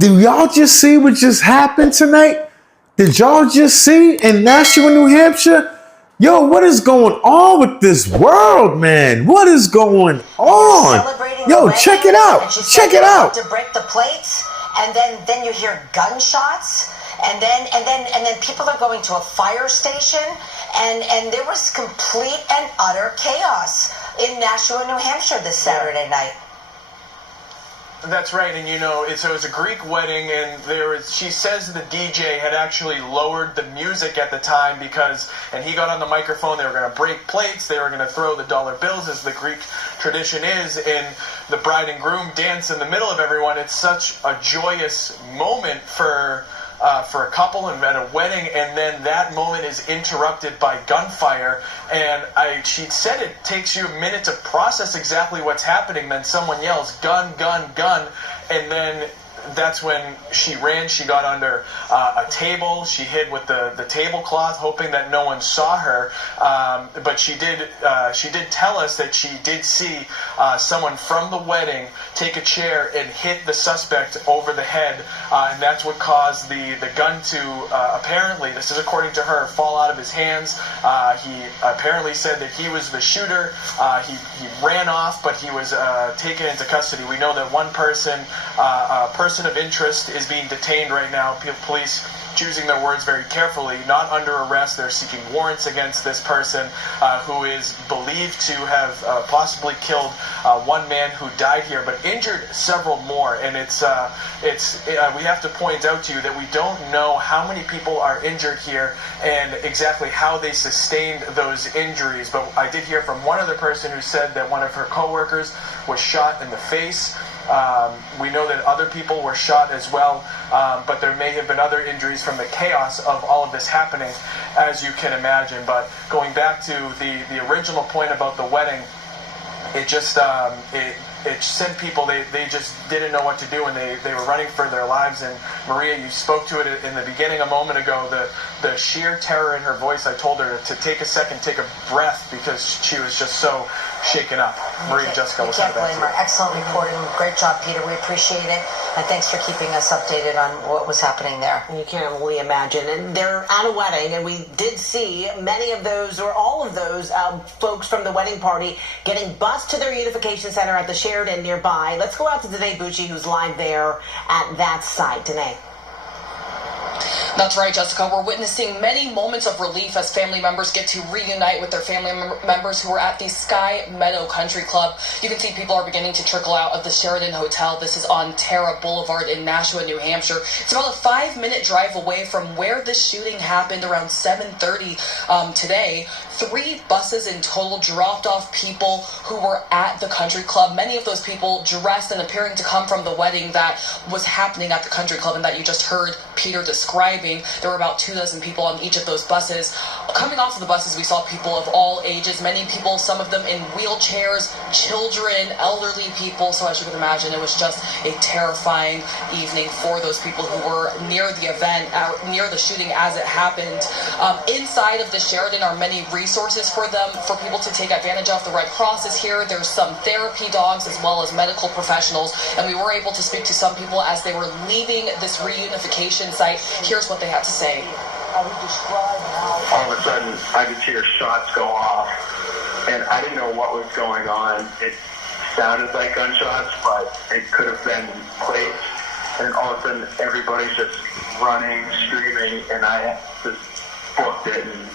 Do y'all just see what just happened tonight? Did y'all just see in Nashua, New Hampshire? Yo, what is going on with this world, man? What is going on? Yo, check it out. Check it out. To break the plates, and then you hear gunshots, and then people are going to a fire station, and there was complete and utter chaos in Nashua, New Hampshire this Saturday night. That's right, and so it was a Greek wedding, and she says the DJ had actually lowered the music at the time and he got on the microphone, they were going to break plates, they were going to throw the dollar bills as the Greek tradition is, and the bride and groom dance in the middle of everyone. It's such a joyous moment for a couple and at a wedding, and then that moment is interrupted by gunfire. And she said it takes you a minute to process exactly what's happening. Then someone yells, "Gun, gun, gun," and then that's when she ran. She got under a table. She hid with the tablecloth, hoping that no one saw her. But she did tell us that she did see someone from the wedding take a chair and hit the suspect over the head, and that's what caused the gun to apparently, this is according to her, fall out of his hands. He apparently said that he was the shooter. He ran off, but he was taken into custody. We know that one person, a person of interest, is being detained right now. Police choosing their words very carefully, not under arrest. They're seeking warrants against this person who is believed to have possibly killed one man who died here, but injured several more. And we have to point out to you that we don't know how many people are injured here and exactly how they sustained those injuries. But I did hear from one other person who said that one of her coworkers was shot in the face. We know that other people were shot as well, but there may have been other injuries from the chaos of all of this happening, as you can imagine. But going back to the original point about the wedding, it just it sent people, they just didn't know what to do, and they were running for their lives. And Maria, you spoke to it in the beginning a moment ago, the sheer terror in her voice. I told her to take a second, take a breath, because she was just so shaken up. Maria, Jessica, we can't blame her. Excellent reporting. Great job, Peter. We appreciate it. And thanks for keeping us updated on what was happening there. You can't only imagine. And they're at a wedding, and we did see many of those, or all of those, folks from the wedding party getting bused to their unification center at the Sheridan nearby. Let's go out to Danae Bucci, who's live there at that site. Danae. That's right, Jessica. We're witnessing many moments of relief as family members get to reunite with their family members who were at the Sky Meadow Country Club. You can see people are beginning to trickle out of the Sheridan Hotel. This is on Tara Boulevard in Nashua, New Hampshire. It's about a 5-minute drive away from where this shooting happened around 7:30 today. 3 buses in total dropped off people who were at the country club. Many of those people dressed and appearing to come from the wedding that was happening at the country club and that you just heard Peter describing. There were about 24 people on each of those buses. Coming off of the buses, we saw people of all ages, many people, some of them in wheelchairs, children, elderly people. So as you can imagine, it was just a terrifying evening for those people who were near the event, near the shooting as it happened. Inside of the Sheridan are many resources for them, for people to take advantage of. The Red Cross is here. There's some therapy dogs as well as medical professionals. And we were able to speak to some people as they were leaving this reunification site. Here's what they had to say. All of a sudden, I could hear shots go off, and I didn't know what was going on. It sounded like gunshots, but it could have been plates. And all of a sudden, everybody's just running, screaming, and I just booked it and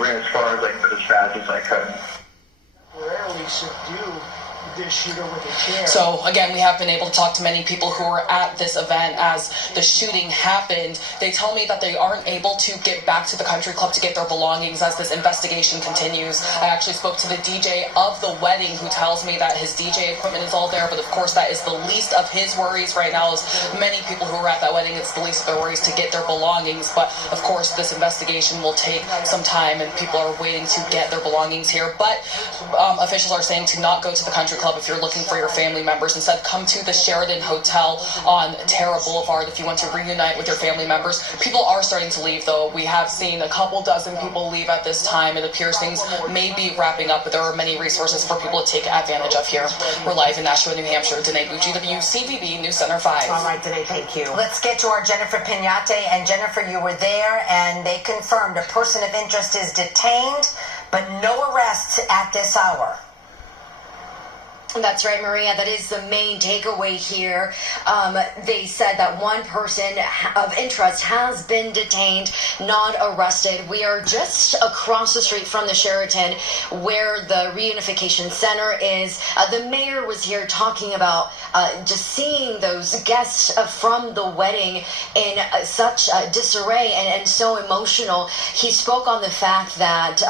ran as far as I could, as fast as I could. Rarely subdue this shooter with a chair. So again, we have been able to talk to many people who were at this event as the shooting happened. They tell me that they aren't able to get back to the country club to get their belongings as this investigation continues. I actually spoke to the DJ of the wedding, who tells me that his DJ equipment is all there, but of course that is the least of his worries right now. As many people who were at that wedding, it's the least of their worries to get their belongings. But of course this investigation will take some time, and people are waiting to get their belongings here. But officials are saying to not go to the country Country Club if you're looking for your family members. Instead, come to the Sheraton Hotel on Terra Boulevard if you want to reunite with your family members. People are starting to leave, though. We have seen a couple dozen people leave at this time. It appears things may be wrapping up, but there are many resources for people to take advantage of here. We're live in Nashua, New Hampshire. Dyme Bucci, WCVB News Center 5. All right, Dyme, thank you. Let's get to our Jennifer Pignate. And Jennifer, you were there, and they confirmed a person of interest is detained, but no arrests at this hour. That's right, Maria. That is the main takeaway here. They said that one person of interest has been detained, not arrested. We are just across the street from the Sheraton where the reunification center is. The mayor was here talking about just seeing those guests from the wedding in such disarray and so emotional. He spoke on the fact that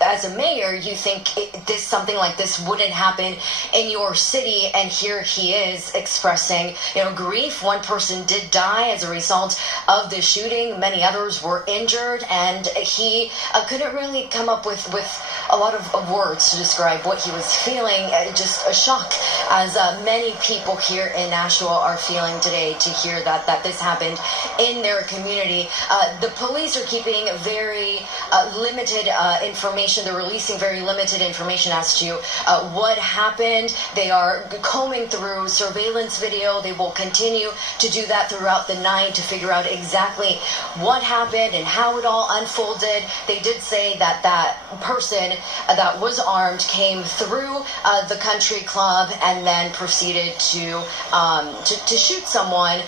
as a mayor, you think something like this wouldn't happen in your city, and here he is expressing, grief. One person did die as a result of the shooting. Many others were injured, and he couldn't really come up with a lot of words to describe what he was feeling. Just a shock, as many people here in Nashua are feeling today to hear that this happened in their community. The police are keeping very limited information. They're releasing very limited information as to what happened. They are combing through surveillance video. They will continue to do that throughout the night to figure out exactly what happened and how it all unfolded. They did say that that person that was armed came through the country club and then proceeded to shoot someone.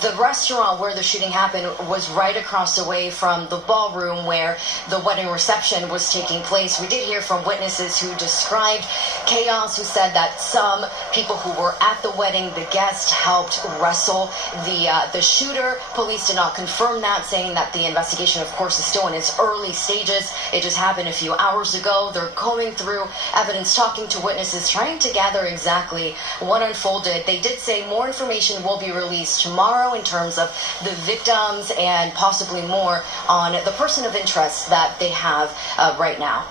The restaurant where the shooting happened was right across the way from the ballroom where the wedding reception was taking place. We did hear from witnesses who described chaos, who said that some people who were at the wedding, the guests, helped wrestle the shooter. Police did not confirm that, saying that the investigation, of course, is still in its early stages. It just happened a few hours ago. They're combing through evidence, talking to witnesses, trying to gather exactly what unfolded. They did say more information will be released tomorrow in terms of the victims and possibly more on the person of interest that they have right now.